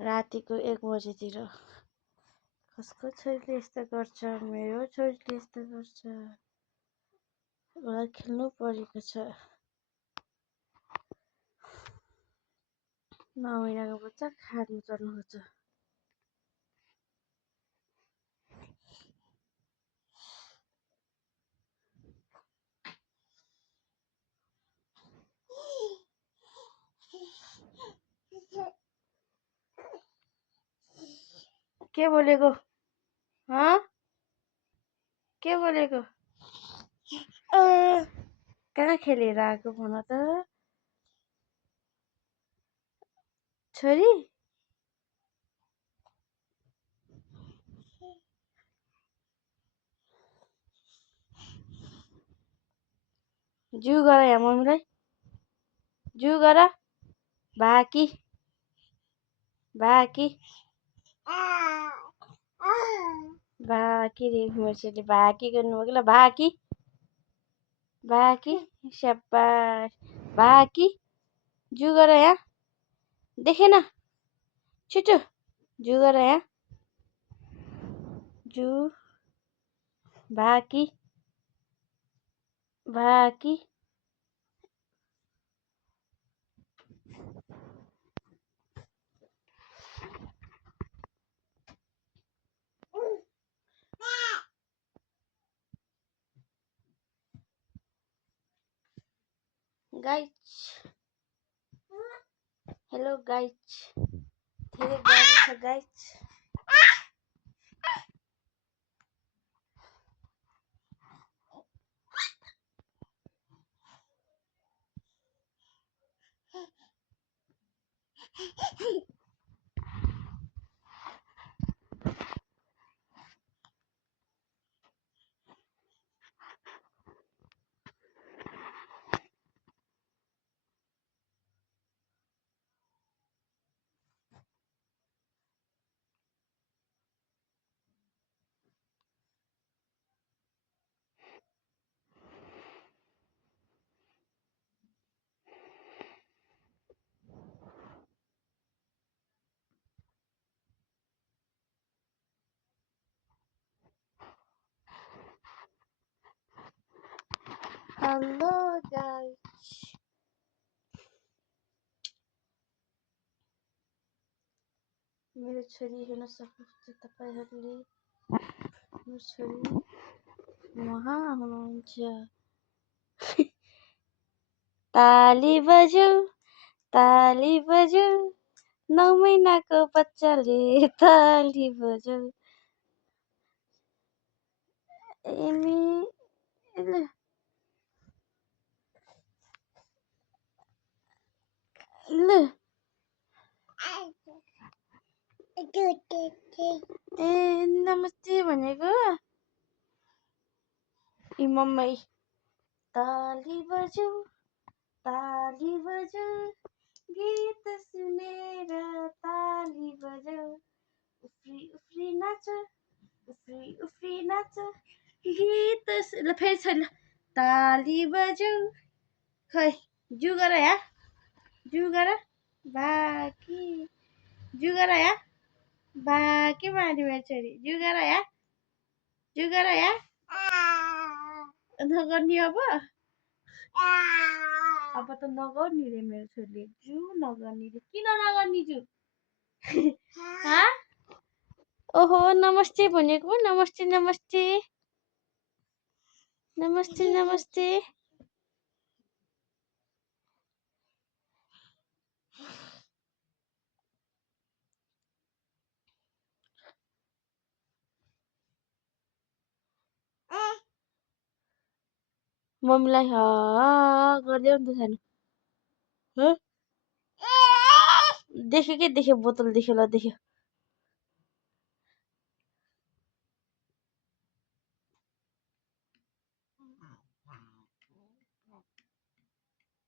रातिको 1 बजेतिर कसको छोरीले यस्तो गर्छ? मेरो छोरीले यस्तो गर्छ। मलाई खेल्नु परेको छ। 9 महिनाको बच्चा खानु चढ्नु खोज्छ। के बोलेको? के बोलेको? कहाँ खेलेर आएको भन त? छोरी जु गर यहाँ मम्मीलाई। जु गर। भाकी भाकी भाकी रे मर्सीले भाकी गर्नुभयो कि ल भाकी भाकी स्याबास भाकी जु गर यहाँ देखेन छिटो जु गर यहाँ जु भाकी भाकी गाइज हेलो गाइज धेरै गाडी छ गाइज हेलो गाइज मेरो छोरी हेर्न सक्नुहुन्छ तपाईहरुले मेरो छोरी वहाँ हुनुहुन्छ ताली बज्यो 9 महिनाको बच्चाले ताली बज्यो एमी ल ए नमस्ते भनेको ए मम्मी ताली बज्यो गीत सुनेर ताली बज्यो उफ्री नाच गीत ल फेरि छ ल ताली बज्यो खै जु गर यहाँ जु गर बाकी जु गर यहाँ बाकी मारी मेरो छोरी जु गर यहाँ नगर्नी अब त नगर्नी रे मेरो छोरीले जु नगर्नी रे किन नगर्नी जु ओहो नमस्ते भनेको नमस्ते मम्मीलाई गरिदेऊ नि त सानो देख्यो के देख्यो बोतल देख्यो ल देख्यो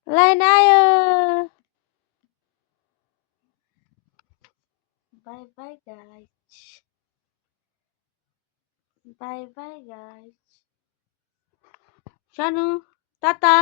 लाइन आयो बाई बाई गाइज सानो टाटा